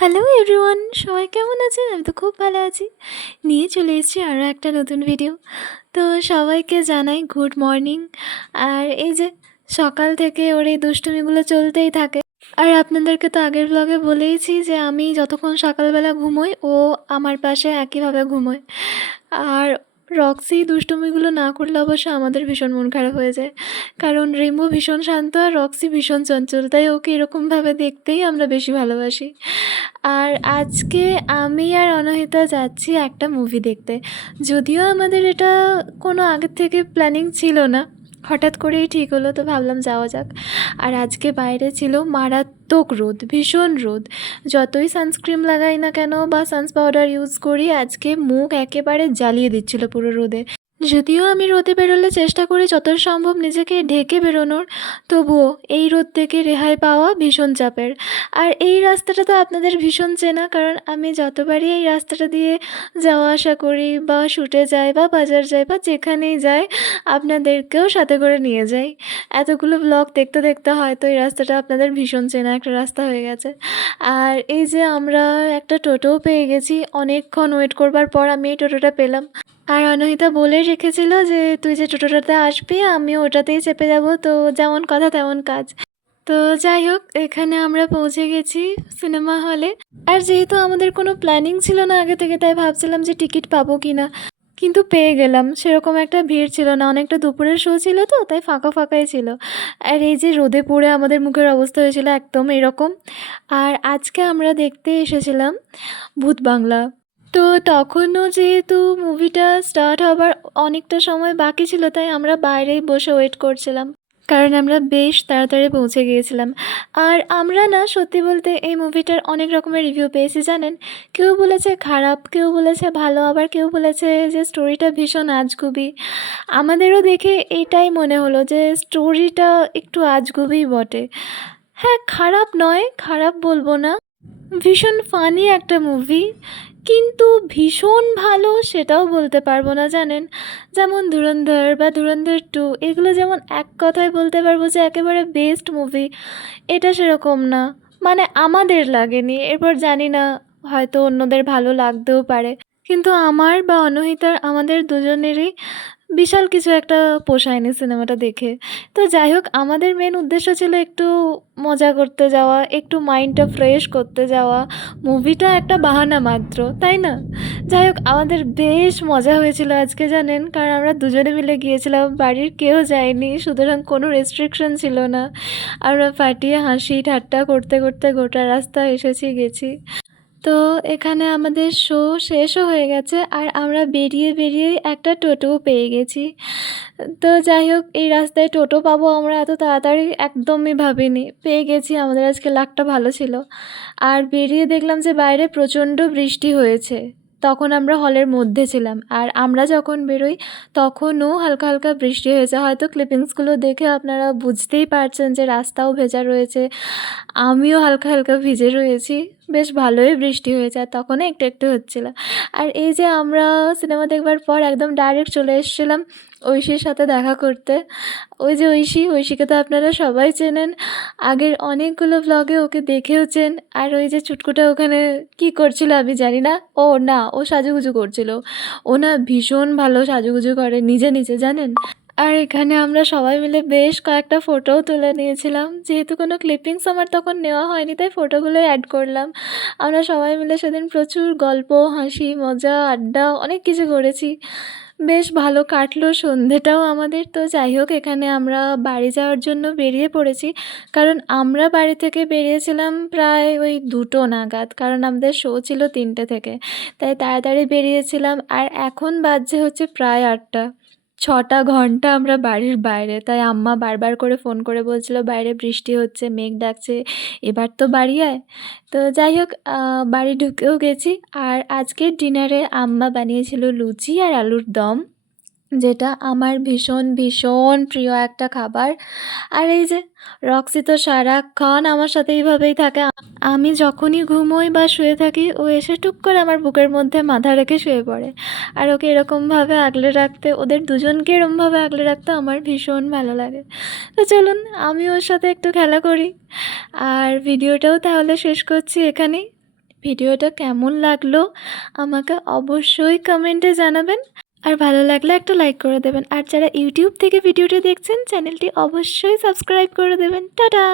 Hello everyone, সবাই কেমন আছেন? আমি তো খুব ভালো আছি। নিয়ে চলে এসেছি আরও একটা নতুন ভিডিও। তো সবাইকে জানাই গুড মর্নিং। আর এই যে সকাল থেকে ওর এই দুষ্টুমিগুলো চলতেই থাকে। আর আপনাদেরকে তো আগের ব্লগে বলেইছি যে আমি যতক্ষণ সকালবেলা ঘুমোই ও আমার পাশে একইভাবে ঘুমোয়। আর রক্সি দুষ্টুমিগুলো না করলে অবশ্য আমাদের ভীষণ মন খারাপ হয়ে যায়, কারণ রিম্বু ভীষণ শান্ত আর রক্সি ভীষণ চঞ্চল, তাই ওকে এরকমভাবে দেখতেই আমরা বেশি ভালোবাসি। আর আজকে আমি আর অনহিতা যাচ্ছি একটা মুভি দেখতে। যদিও আমাদের এটা কোনো আগের থেকে প্ল্যানিং ছিল না, হঠাৎ করেই ঠিক হলো, তো ভাবলাম যাওয়া যাক। আর আজকে বাইরে ছিল মারাত্মক রোদ, ভীষণ রোদ। যতই সানস্ক্রিন লাগাই না কেন বা সানস পাউডার ইউজ করি, আজকে মুখ একেবারে জ্বালিয়ে দিচ্ছিল পুরো রোদে। যদিও আমি রোদে বেরোলে চেষ্টা করি যত সম্ভব নিজেকে ঢেকে বেরোনোর, তবুও এই রোদ থেকে রেহাই পাওয়া ভীষণ চাপের। আর এই রাস্তাটা তো আপনাদের ভীষণ চেনা, কারণ আমি যতবারই এই রাস্তাটা দিয়ে যাওয়া আসা করি বা শ্যুটে যাই বা বাজার যাই বা যেখানেই যাই, আপনাদেরকেও সাথে করে নিয়ে যাই। এতগুলো ব্লগ দেখতে দেখতে হয়তো এই রাস্তাটা আপনাদের ভীষণ চেনা একটা রাস্তা হয়ে গেছে। আর এই যে আমরা একটা টোটোও পেয়ে গেছি, অনেকক্ষণ ওয়েট করবার পর আমি এই টোটোটা পেলাম। আর অনহিতা বলে রেখেছিল যে তুই যে টোটোটাতে আসবি আমিও ওটাতেই চেপে যাব, তো যেমন কথা তেমন কাজ। তো যাই হোক, এখানে আমরা পৌঁছে গেছি সিনেমা হলে। আর যেহেতু আমাদের কোনো প্ল্যানিং ছিল না আগে থেকে, তাই ভাবছিলাম যে টিকিট পাবো কি না, কিন্তু পেয়ে গেলাম। সেরকম একটা ভিড় ছিল না, অনেকটা দুপুরের শো ছিল তো, তাই ফাঁকা ফাঁকাই ছিল। আর এই যে রোদে পুড়ে আমাদের মুখের অবস্থা হয়েছিল একদম এরকম। আর আজকে আমরা দেখতে এসেছিলাম ভূত বাংলা। তো তখনও যেহেতু মুভিটা স্টার্ট হবার অনেকটা সময় বাকি ছিল, তাই আমরা বাইরেই বসে ওয়েট করছিলাম, কারণ আমরা বেশ তাড়াতাড়ি পৌঁছে গিয়েছিলাম। আর আমরা না, সত্যি বলতে এই মুভিটার অনেক রকমের রিভিউ পেয়েছি জানেন। কেউ বলেছে খারাপ, কেউ বলেছে ভালো, আবার কেউ বলেছে যে স্টোরিটা ভীষণ আজগুবি। আমাদেরও দেখে এটাই মনে হলো যে স্টোরিটা একটু আজগুবিই বটে। হ্যাঁ, খারাপ নয়, খারাপ বলবো না, ভীষণ ফানি একটা মুভি, কিন্তু ভীষণ ভালো সেটাও বলতে পারবো না জানেন। যেমন ধুরন্ধর বা ধুরন্ধর 2, এগুলো যেমন এক কথায় বলতে পারবো যে একেবারে বেস্ট মুভি, এটা সেরকম না। মানে আমাদের লাগেনি, এরপর জানি না, হয়তো অন্যদের ভালো লাগতেও পারে, কিন্তু আমার বা অনহিতার, আমাদের দুজনেরই বিশাল কিছু একটা পোষায়নি সিনেমাটা দেখে। তো যাই হোক, আমাদের মেন উদ্দেশ্য ছিল একটু মজা করতে যাওয়া, একটু মাইন্ডটা ফ্রেশ করতে যাওয়া। মুভিটা একটা বাহানা মাত্র, তাই না? যাই হোক, আমাদের বেশ মজা হয়েছিল আজকে জানেন, কারণ আমরা দুজনে মিলে গিয়েছিলাম, বাড়ির কেউ যায়নি, সুতরাং কোনো রেস্ট্রিকশন ছিল না। আমরা ফাটিয়ে হাসি ঠাট্টা করতে করতে গোটা রাস্তা এসেছি গেছি। তো এখানে আমাদের শো শেষও হয়ে গেছে, আর আমরা বেরিয়ে বেরিয়েই একটা টোটোও পেয়ে গেছি। তো যাই হোক, এই রাস্তায় টোটো পাবো আমরা এত তাড়াতাড়ি একদমই ভাবিনি, পেয়ে গেছি, আমাদের আজকে লাকটা ভালো ছিল। আর বেরিয়ে দেখলাম যে বাইরে প্রচণ্ড বৃষ্টি হয়েছে। তখন আমরা হলের মধ্যে ছিলাম, আর আমরা যখন বেরোই তখনও হালকা হালকা বৃষ্টি হয়েছে। হয়তো ক্লিপিংসগুলো দেখে আপনারা বুঝতেই পারছেন যে রাস্তাও ভেজা রয়েছে, আমিও হালকা হালকা ভিজে রয়েছি। বেশ ভালোই বৃষ্টি হয়েছে, আর তখনও একটু একটু হচ্ছিল। আর এই যে আমরা সিনেমা দেখবার পর একদম ডাইরেক্ট চলে এসেছিলাম ঐশীর সাথে দেখা করতে। ওই যে ঐশীকে তো আপনারা সবাই চেনেন, আগের অনেকগুলো ব্লগে ওকে দেখেওছেন। আর ওই যে চুটকুটা ওখানে কি করছিল আমি জানি না, ও না, ও সাজুগুজু করছিল। ও না ভীষণ ভালো সাজুগুজু করে নিজে নিজে জানেন। আর এখানে আমরা সবাই মিলে বেশ কয়েকটা ফটোও তুলে নিয়েছিলাম, যেহেতু কোনো ক্লিপিংস আমার তখন নেওয়া হয়নি, তাই ফটোগুলোই অ্যাড করলাম। আমরা সবাই মিলে সেদিন প্রচুর গল্প, হাসি, মজা, আড্ডা, অনেক কিছু করেছি। বেশ ভালো কাটলো সন্ধেটাও আমাদের। তো যাই হোক, এখানে আমরা বাড়ি যাওয়ার জন্য বেরিয়ে পড়েছি, কারণ আমরা বাড়ি থেকে বেরিয়েছিলাম প্রায় ওই 2টো নাগাদ, কারণ আমাদের শো ছিল 3টে থেকে, তাই তাড়াতাড়ি বেরিয়েছিলাম। আর এখন বাজছে হচ্ছে প্রায় 8টা। 6টা ঘন্টা আমরা বাড়ির বাইরে, তাই আম্মা বারবার করে ফোন করে বলছিল বাইরে বৃষ্টি হচ্ছে, মেঘ ডাকছে, এবার তো বাড়ি আয়। তো যাই হোক, বাড়ি ঢুকেও গেছি। আর আজকের ডিনারে আম্মা বানিয়েছিল লুচি আর আলুর দম, যেটা আমার ভীষণ ভীষণ প্রিয় একটা খাবার। আর এই যে রক্সি তো সারাক্ষণ আমার সাথে এইভাবেই থাকে। আমি যখনই ঘুমোই বা শুয়ে থাকি, ও এসে টুক করে আমার বুকের মধ্যে মাথা রেখে শুয়ে পড়ে। আর ওকে এরকমভাবে আগলে রাখতে, ওদের দুজনকে এরকমভাবে আগলে রাখতে আমার ভীষণ ভালো লাগে। তো চলুন আমি ওর সাথে একটু খেলা করি। আর ভিডিওটাও তাহলে শেষ করছি এখানেই। ভিডিওটা কেমন লাগলো আমাকে অবশ্যই কমেন্টে জানাবেন। আর ভালো লাগলে একটা লাইক করে দেবেন। আর যারা ইউটিউব থেকে ভিডিওটি দেখছেন চ্যানেলটি অবশ্যই সাবস্ক্রাইব করে দেবেন। টাটা!